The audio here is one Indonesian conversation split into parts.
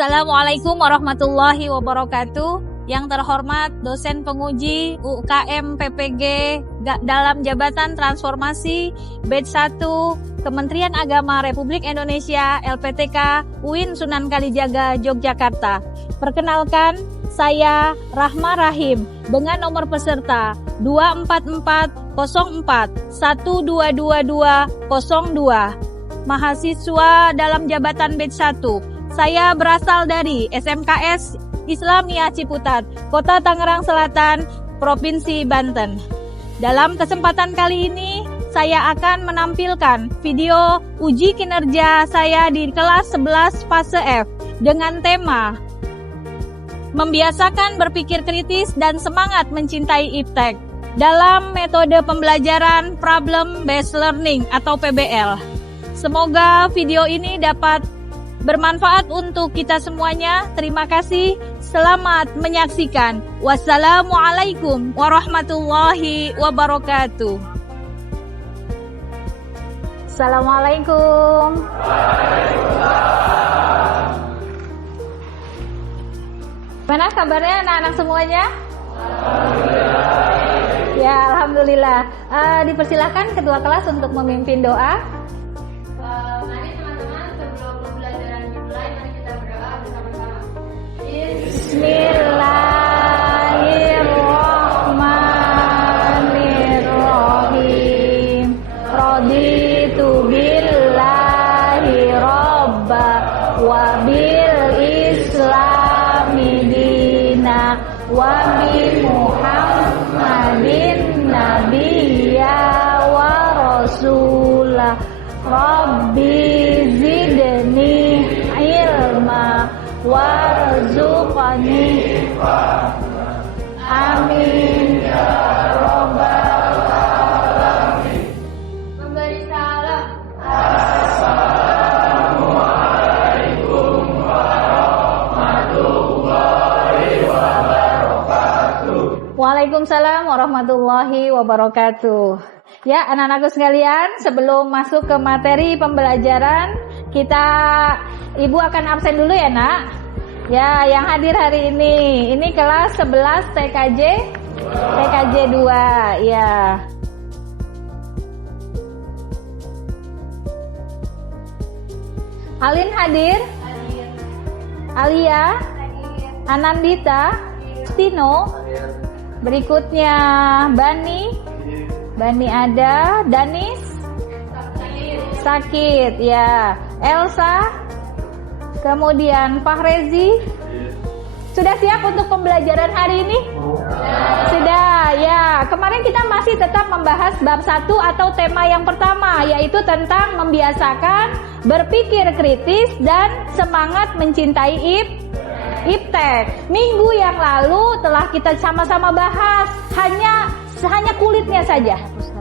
Assalamualaikum warahmatullahi wabarakatuh. Yang terhormat dosen penguji UKM PPG dalam jabatan transformasi batch 1 Kementerian Agama Republik Indonesia LPTK UIN Sunan Kalijaga Yogyakarta. Perkenalkan, saya Rahma Rahim dengan nomor peserta 24404122202, mahasiswa dalam jabatan batch 1. Saya berasal dari SMKS Islamiyah Ciputat, Kota Tangerang Selatan, Provinsi Banten. Dalam kesempatan kali ini, saya akan menampilkan video uji kinerja saya di kelas 11 fase F dengan tema Membiasakan berpikir kritis dan semangat mencintai iptek dalam metode pembelajaran Problem Based Learning atau PBL. Semoga video ini dapat bermanfaat untuk kita semuanya. Terima kasih. Selamat menyaksikan. Wassalamualaikum warahmatullahi wabarakatuh. Assalamualaikum. Mana kabarnya anak-anak semuanya? Alhamdulillah. Ya, alhamdulillah. Dipersilakan ketua kelas untuk memimpin doa. Mari teman-teman, sebelum pembelajaran dimulai, mari kita berdoa bersama-sama. Bismillahirrahmanirrahim. Raditu billahi robba wa bil islami dina wa bi muhammadin nabiyya wa rasulah. Rabbi zidni ilma warzuqni. Amin ya rabbal alamin. Memberi salam. Assalamualaikum warahmatullahi wabarakatuh. Waalaikumsalam warahmatullahi wabarakatuh. Ya, anak-anakku sekalian, sebelum masuk ke materi pembelajaran, Ibu akan absen dulu ya, Nak. Ya, yang hadir hari ini kelas 11 TKJ 2, ya. Alin hadir? Alia? Anandita? Stino? Berikutnya Bani ada, Danis sakit ya, Elsa, kemudian Fahrezi. Sudah siap untuk pembelajaran hari ini? Sudah ya. Kemarin kita masih tetap membahas bab 1 atau tema yang pertama, yaitu tentang membiasakan berpikir kritis dan semangat mencintai iptek. Minggu yang lalu telah kita sama-sama bahas hanya kulitnya saja.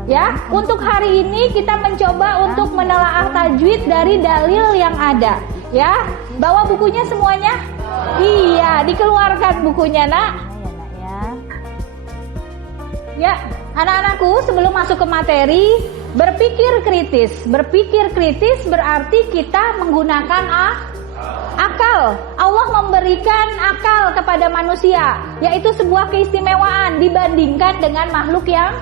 Ya, untuk hari ini kita mencoba untuk menelaah tajwid dari dalil yang ada. Ya, bawa bukunya semuanya? Iya, dikeluarkan bukunya, Nak. Ya, anak-anakku, sebelum masuk ke materi, berpikir kritis. Berpikir kritis berarti kita menggunakan akal. Allah memberikan akal kepada manusia, yaitu sebuah keistimewaan dibandingkan dengan makhluk yang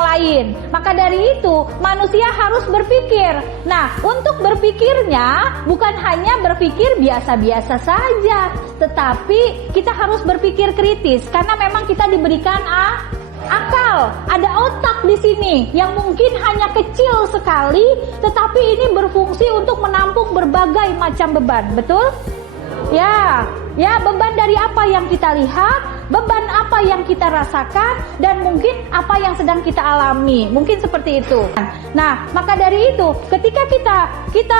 lain. Maka dari itu manusia harus berpikir. Nah, untuk berpikirnya bukan hanya berpikir biasa-biasa saja, tetapi kita harus berpikir kritis karena memang kita diberikan akal. Ada otak di sini yang mungkin hanya kecil sekali, tetapi ini berfungsi untuk menampung berbagai macam beban. Betul? Ya, beban dari apa yang kita lihat, beban apa yang kita rasakan, dan mungkin apa yang sedang kita alami. Mungkin seperti itu. Nah, maka dari itu, ketika kita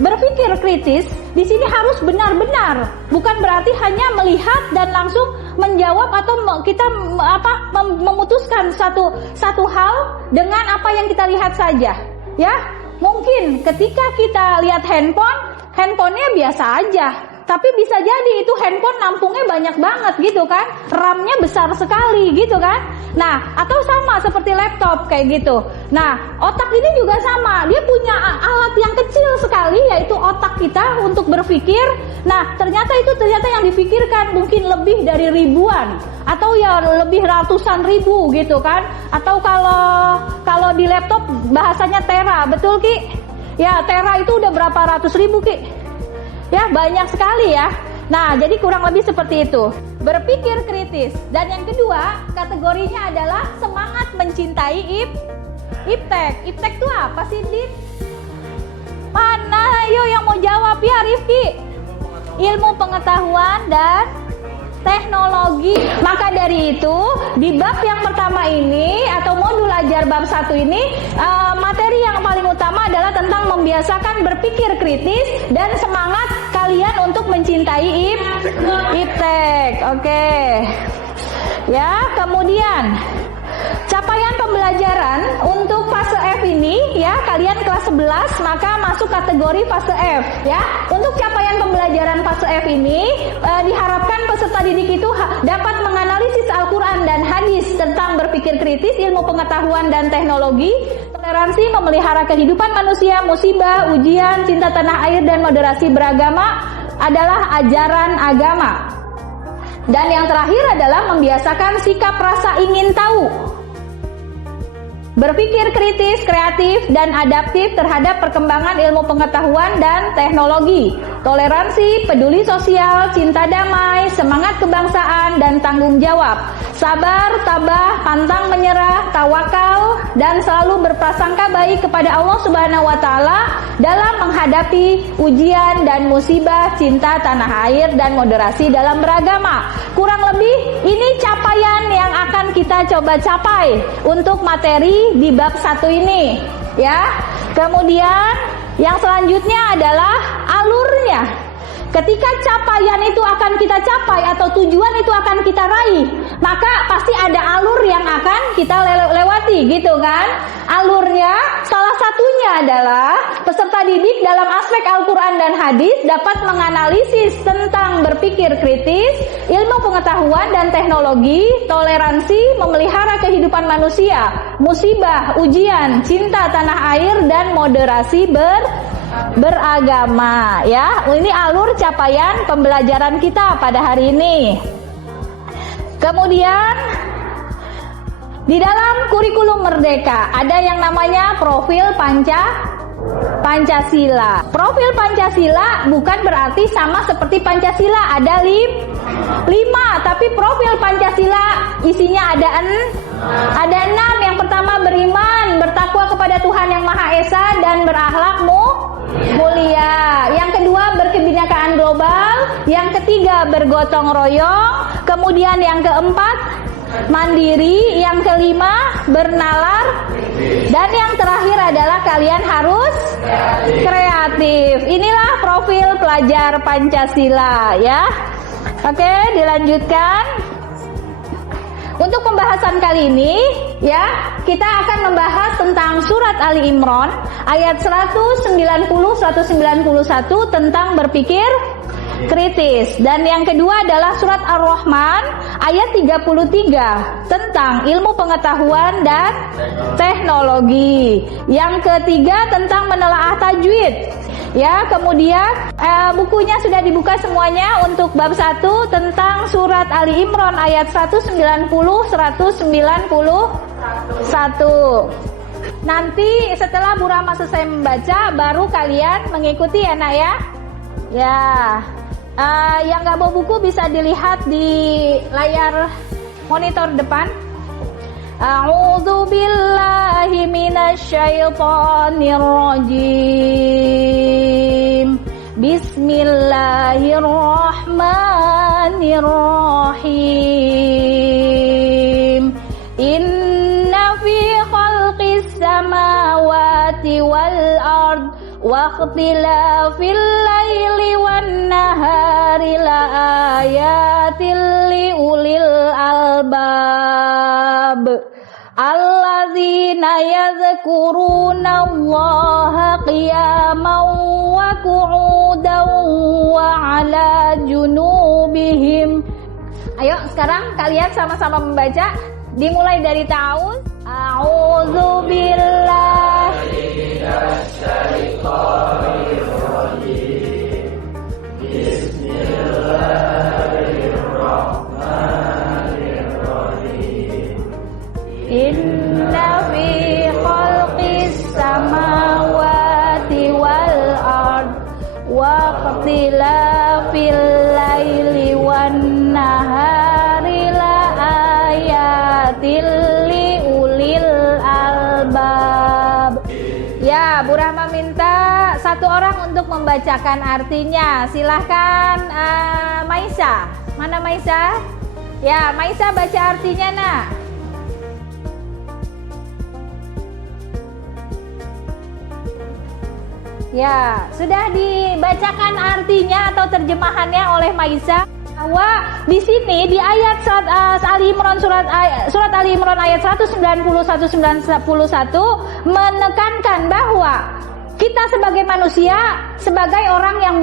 berpikir kritis, di sini harus benar-benar. Bukan berarti hanya melihat dan langsung menjawab atau kita memutuskan satu hal dengan apa yang kita lihat saja. Ya, mungkin ketika kita lihat handphonenya biasa aja. Tapi bisa jadi itu handphone nampungnya banyak banget gitu kan, RAM-nya besar sekali gitu kan. Nah, atau sama seperti laptop kayak gitu. Nah, otak ini juga sama, dia punya alat yang kecil sekali, yaitu otak kita untuk berpikir. Nah, ternyata yang dipikirkan mungkin lebih dari ribuan, atau ya lebih ratusan ribu gitu kan. Atau kalau di laptop bahasanya tera, betul Ki? Ya, tera itu udah berapa ratus ribu Ki? Ya, banyak sekali ya. Nah, jadi kurang lebih seperti itu. Berpikir kritis. Dan yang kedua, kategorinya adalah semangat mencintai iptek. Iptek itu apa sih, Dit? Mana? Ayo yang mau jawab ya, Rifki. Ilmu pengetahuan dan teknologi. Maka dari itu, di bab yang pertama ini atau modul ajar bab 1 ini, materi yang paling utama adalah tentang membiasakan berpikir kritis dan semangat kalian untuk mencintai iptek. Oke. Ya, kemudian capaian pembelajaran untuk fase F ini ya, kalian kelas 11 maka masuk kategori fase F ya. Untuk capaian pembelajaran fase F ini diharapkan peserta didik itu dapat menganalisis Al-Qur'an dan hadis tentang berpikir kritis, ilmu pengetahuan dan teknologi, toleransi, memelihara kehidupan manusia, musibah, ujian, cinta tanah air dan moderasi beragama adalah ajaran agama. Dan yang terakhir adalah membiasakan sikap rasa ingin tahu. Berpikir kritis, kreatif, dan adaptif terhadap perkembangan ilmu pengetahuan dan teknologi. Toleransi, peduli sosial, cinta damai, semangat kebangsaan, dan tanggung jawab. Sabar, tabah, pantang menyerah, tawakal, dan selalu berprasangka baik kepada Allah Subhanahu wa Ta'ala dalam menghadapi ujian dan musibah, cinta tanah air, dan moderasi dalam beragama. Kurang lebih ini capaian yang akan kita coba capai untuk materi di bab 1 ini ya. Kemudian yang selanjutnya adalah alurnya. Ketika capaian itu akan kita capai atau tujuan itu akan kita raih, maka pasti ada alur yang akan kita lewati gitu kan. Alurnya salah satunya adalah peserta didik dalam aspek Al-Quran dan hadis dapat menganalisis tentang berpikir kritis, ilmu pengetahuan dan teknologi, toleransi, memelihara kehidupan manusia, musibah, ujian, cinta tanah air dan moderasi beragama ya. Ini alur capaian pembelajaran kita pada hari ini. Kemudian di dalam kurikulum Merdeka ada yang namanya profil Pancasila. Profil Pancasila bukan berarti sama seperti Pancasila, ada 5, tapi profil Pancasila isinya ada 6. Yang pertama beriman, bertakwa kepada Tuhan Yang Maha Esa dan berakhlak mulia. Yang kedua berkebinekaan global. Yang ketiga bergotong royong. Kemudian yang keempat mandiri. Yang kelima bernalar. Dan yang terakhir adalah kalian harus kreatif. Inilah profil pelajar Pancasila ya. Oke, dilanjutkan. Untuk pembahasan kali ini ya, kita akan membahas tentang surat Ali Imran ayat 190-191 tentang berpikir kritis. Dan yang kedua adalah surat Ar-Rahman ayat 33 tentang ilmu pengetahuan dan teknologi. Yang ketiga tentang menelaah tajwid. Ya, kemudian bukunya sudah dibuka semuanya untuk bab 1 tentang surat Ali Imran ayat 190-191. Nanti setelah Bu Rama selesai membaca, baru kalian mengikuti ya nak ya. Ya, yang nggak bawa buku bisa dilihat di layar monitor depan. A'udzu billahi minasyaitonir rajim. Bismillahirrahmanirrahim. Inna fi khalqis samawati wal ard wa ikhtilafil laili wan nahari la ayatil liulil albab alladzina yadhkuruna Allaha qiyaman wa qu'udan wa 'ala ila junubihim. Ayo sekarang kalian sama-sama membaca. Dimulai dari tahun. A'udzubillahi minasyaitonir rajim. Bismillahirrahmanirrahim. Inna fi khalqis samawati wal ard wa ikhtilafil laili wan nahari la ayatil li ulil albab. Ya, Bu Rahma minta satu orang untuk membacakan artinya. Silahkan Maisa. Mana Maisa? Ya, Maisa baca artinya nak. Ya, sudah dibacakan artinya atau terjemahannya oleh Maisa. Bahwa di sini di ayat Ali Imran surat Ali Imran ayat 191 menekankan bahwa kita sebagai manusia, sebagai orang yang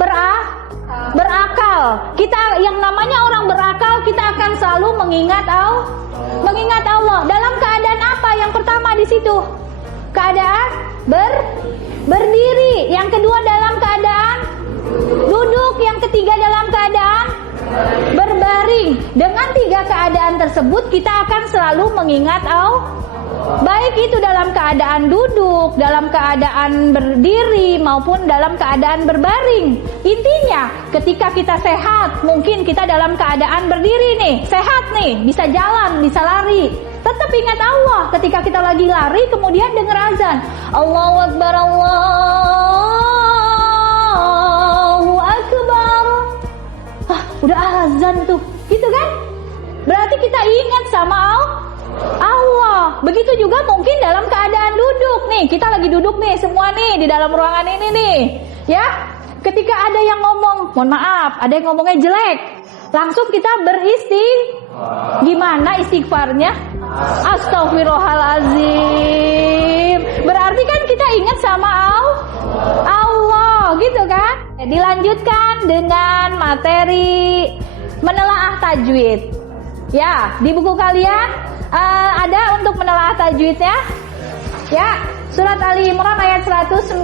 berakal, kita yang namanya orang berakal, kita akan selalu mengingat Allah. Dalam keadaan apa? Yang pertama di situ keadaan berdiri, yang kedua dalam keadaan duduk, yang ketiga dalam keadaan berbaring. Dengan tiga keadaan tersebut kita akan selalu mengingat Allah, baik itu dalam keadaan duduk, dalam keadaan berdiri maupun dalam keadaan berbaring. Intinya ketika kita sehat, mungkin kita dalam keadaan berdiri nih, sehat nih, bisa jalan, bisa lari, tetap ingat Allah. Ketika kita lagi lari kemudian dengar azan, Allahu Akbar, Allahu Akbar, udah azan tuh, gitu kan? Berarti kita ingat sama Allah. Begitu juga mungkin dalam keadaan duduk nih, kita lagi duduk nih semua nih di dalam ruangan ini nih, ya. Ketika ada yang ngomong, mohon maaf, ada yang ngomongnya jelek, langsung kita gimana istighfarnya? Astaghfirullahalazim. Berarti kan kita ingat sama Allah, gitu kan? Dilanjutkan dengan materi menelaah tajwid. Ya, di buku kalian ada untuk menelaah tajwidnya. Ya, surat Ali Imran ayat 191.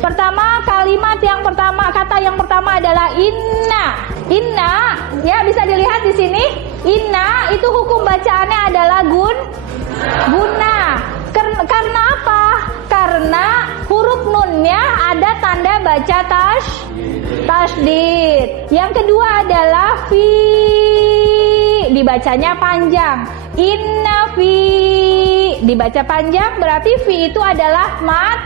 Pertama, kalimat yang pertama, kata yang pertama adalah inna. Inna, ya bisa dilihat di sini. Inna itu hukum bacaannya adalah guna. Karena apa? Karena huruf nunnya ada tanda baca tasydid. Yang kedua adalah fi, dibacanya panjang. Inna fi, dibaca panjang, berarti fi itu adalah mat.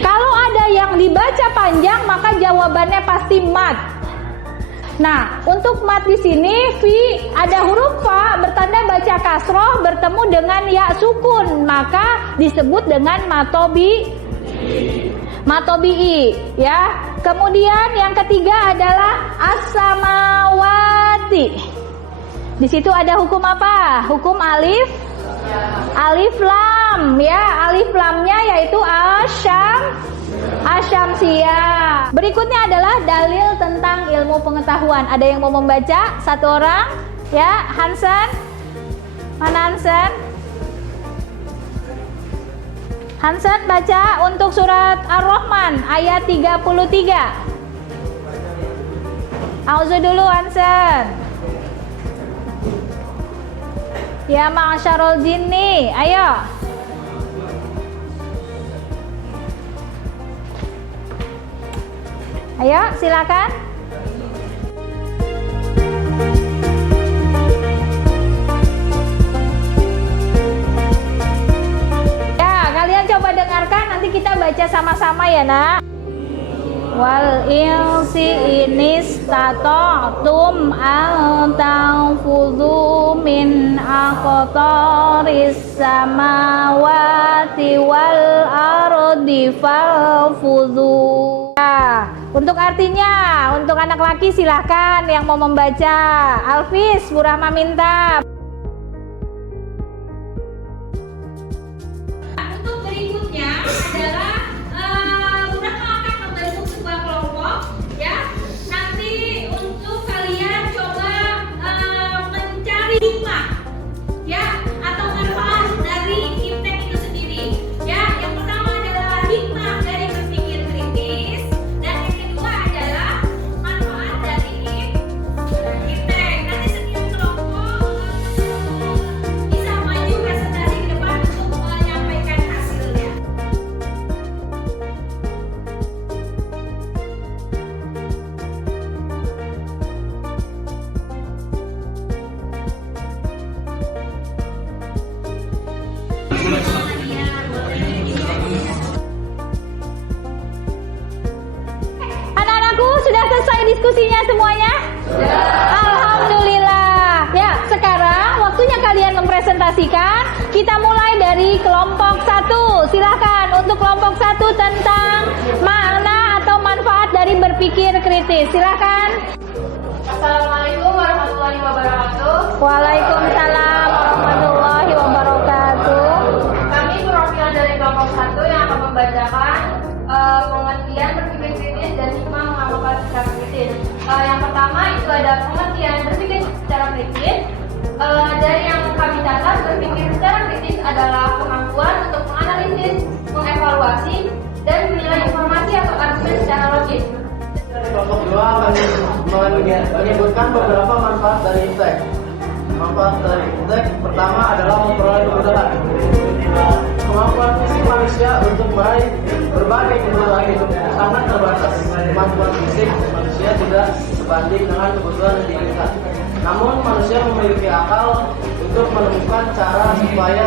Kalau ada yang dibaca panjang maka jawabannya pasti mat. Nah, untuk mat di sini fi ada huruf fa bertanda baca kasroh bertemu dengan ya sukun, maka disebut dengan matobi'i, ya. Kemudian yang ketiga adalah as-samawati. Di situ ada hukum apa? Hukum alif lam, ya. Alif lamnya yaitu asyamsiyah. Berikutnya adalah dalil tentang ilmu pengetahuan. Ada yang mau membaca? Satu orang, ya. Hansen, mana Hansen? Hansen baca untuk surat Ar-Rahman ayat 33. Auzu dulu Hansen. Ya ma'asyarul jinni, ayo. Ayo, silakan. Ya, kalian coba dengarkan, nanti kita baca sama-sama ya, Nak. Wal insi inistata'tum an tanfudhu min aqtaris samawati wal ardi fanfudhu. Ya, untuk artinya, untuk anak laki silahkan yang mau membaca. Alfis, Bu Rahma minta. Untuk berikutnya adalah Bu Rahma akan membentuk sebuah kelompok diskusinya semuanya? Alhamdulillah. Ya, sekarang waktunya kalian mempresentasikan. Kita mulai dari kelompok 1. Silahkan untuk kelompok 1 tentang makna atau manfaat dari berpikir kritis. Silahkan. Assalamualaikum warahmatullahi wabarakatuh. Waalaikumsalam warahmatullahi wabarakatuh. Kami perwakilan dari kelompok 1 yang akan membacakan pengertian berpikir kritis dan hikmah mengamalkan secara kritis. Yang pertama itu ada pengertian berpikir secara kritis. Dari yang kami catat, berpikir secara kritis adalah kemampuan untuk menganalisis, mengevaluasi, dan menilai informasi atau argumen secara logis. Kelompok 2 akan menyebutkan beberapa manfaat dari iptek. Manfaat dari iptek pertama adalah memperoleh kebutuhan. Kemampuan fisik manusia untuk meraih berbagai kebutuhan hidup sangat terbatas. Kemampuan fisik manusia tidak sebanding dengan kebutuhan yang diinginkan. Namun manusia memiliki akal untuk menemukan cara supaya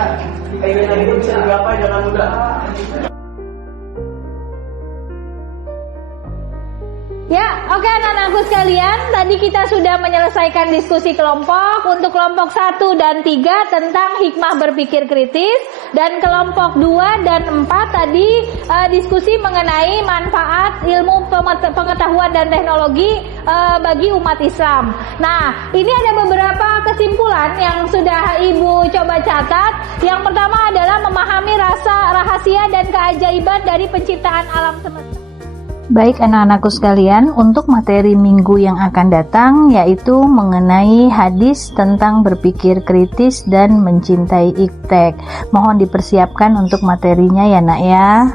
keinginan hidup bisa digapai dengan mudah. Ya, oke anak-anakku sekalian, tadi kita sudah menyelesaikan diskusi kelompok. Untuk kelompok 1 dan 3 tentang hikmah berpikir kritis, dan kelompok 2 dan 4 tadi diskusi mengenai manfaat ilmu pengetahuan dan teknologi bagi umat Islam. Nah, ini ada beberapa kesimpulan yang sudah Ibu coba catat. Yang pertama adalah memahami rasa rahasia dan keajaiban dari penciptaan alam semesta. Baik anak-anakku sekalian, untuk materi minggu yang akan datang yaitu mengenai hadis tentang berpikir kritis dan mencintai iptek. Mohon dipersiapkan untuk materinya ya nak ya.